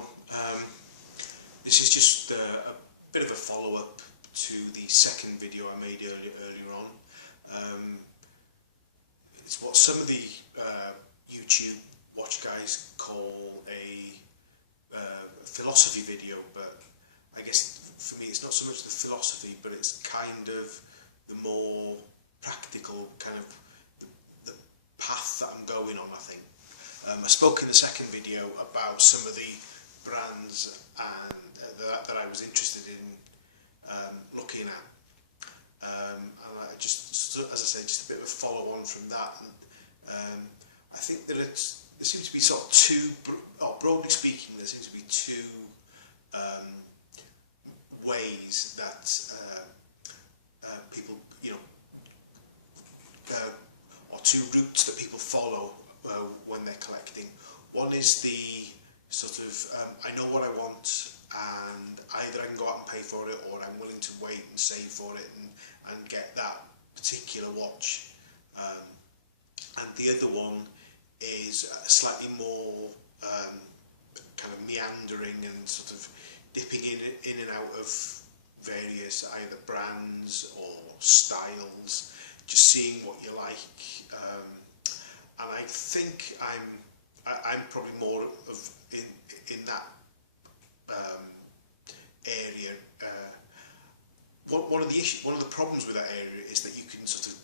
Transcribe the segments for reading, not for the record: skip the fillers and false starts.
everyone. This is just a bit of a follow-up to the second video I made earlier on. It's what some of the YouTube watch guys call a philosophy video, but I guess for me it's not so much the philosophy, but it's kind of the more practical kind of the path that I'm going on, I think. I spoke in the second video about some of the brands and that I was interested in looking at. And I just, as I said, just a bit of a follow on from that. And I think that there seems to be sort of two, broadly speaking, there seems to be two ways that people, or two routes that people follow when they're collecting. One is the sort of, I know what I want, and either I can go out and pay for it, or I'm willing to wait and save for it and get that particular watch. And the other one is slightly more kind of meandering and sort of dipping in and out of various either brands or styles, just seeing what you like. And I think I'm probably more of in that area. One of the problems with that area is that you can sort of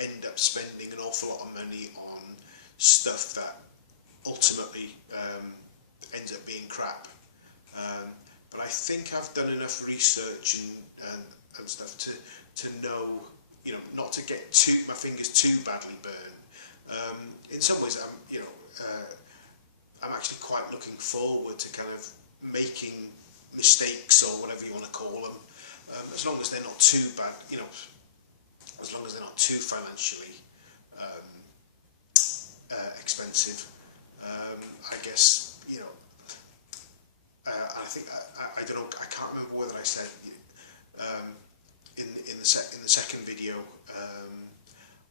end up spending an awful lot of money on stuff that ultimately ends up being crap. But I think I've done enough research and stuff to know, not to get my fingers too badly burned. In some ways, I'm actually quite looking forward to kind of making mistakes, or whatever you want to call them, as long as they're not too bad, as long as they're not too financially expensive. I guess, I think I don't know. I can't remember whether I said in the second video.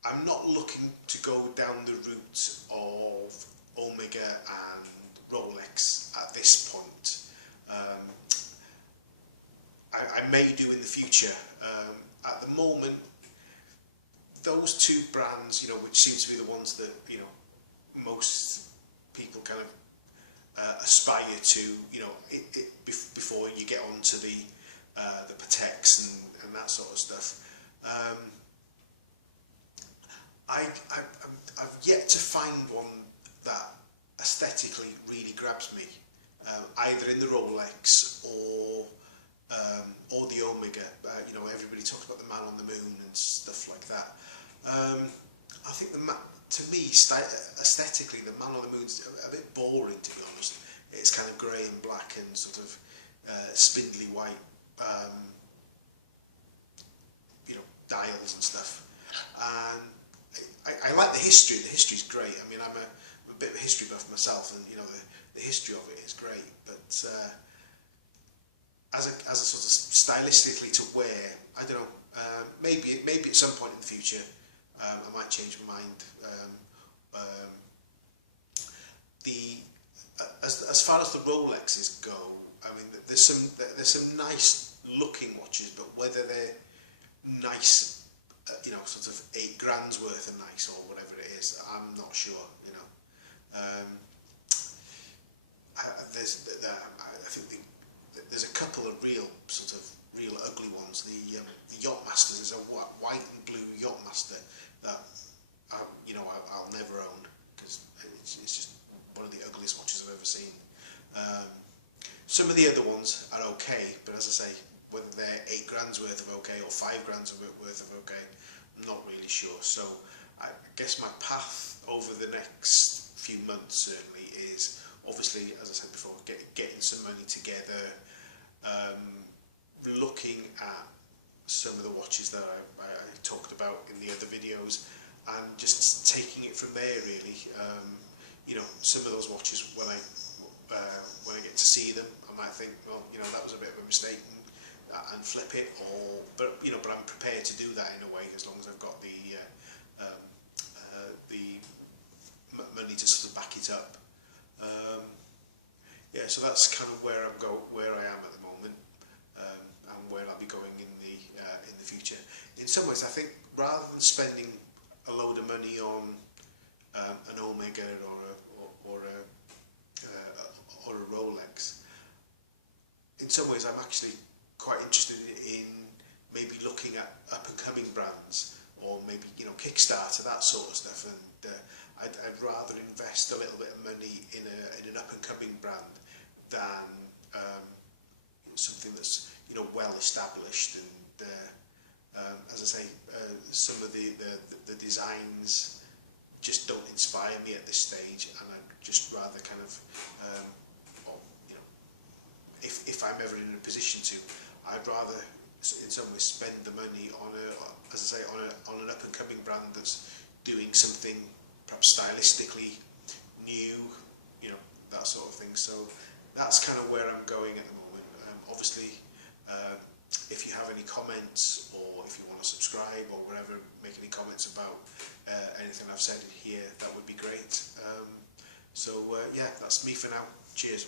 I'm not looking to go down the route of Omega and Rolex at this point. I may do in the future. At the moment, those two brands, which seem to be the ones that most people kind of aspire to, before you get onto the Pateks and that sort of stuff. I've yet to find one that aesthetically really grabs me, either in the Rolex or the Omega. Everybody talks about the Man on the Moon and stuff like that. I think to me, aesthetically, the Man on the Moon's a bit boring, to be honest. It's kind of grey and black and sort of spindly white, dials and stuff. And I like the history. The history's great. I mean, I'm a bit of a history buff myself, and the history of it is great. But as a sort of stylistically to wear, I don't know. Maybe at some point in the future, I might change my mind. As far as the Rolexes go, I mean, there's some nice looking watches, but whether they're nice, sort of £8,000 worth of nice or whatever it is, I'm not sure. I think there's a couple of real ugly ones. The Yachtmasters is a white and blue Yachtmaster that I'll never own, because it's just one of the ugliest watches I've ever seen. Some of the other ones are okay, but as I say, whether they're £8,000 worth of okay or £5,000 worth of okay, I'm not really sure. So I guess my path over the next few months certainly is, obviously, as I said before, getting some money together, looking at some of the watches that I talked about in the other videos, and just taking it from there, really. Some of those watches, when I get to see them, I might think, well, that was a bit of a mistake, and flip it, but I'm prepared to do that in a way, as long as I've got the money to sort of back it up. Yeah, so that's kind of where where I am at the moment, and where I'll be going in the future. In some ways, I think rather than spending a load of money on an Omega or a Rolex, in some ways I'm actually quite interested in maybe looking at up and coming brands, or maybe, you know, Kickstarter, that sort of stuff, and I'd rather invest a little bit of money in an up and coming brand than something that's, you know, well established. And as I say, some of the designs just don't inspire me at this stage, and I'd just rather kind of, you know, if I'm ever in a position to, I'd rather in some ways spend the money on as I say, on an up and coming brand that's doing something perhaps stylistically new, you know, that sort of thing. So that's kind of where I'm going at the moment. Obviously, if you have any comments, or if you want to subscribe or whatever, make any comments about anything I've said here, that would be great. So yeah, that's me for now. Cheers.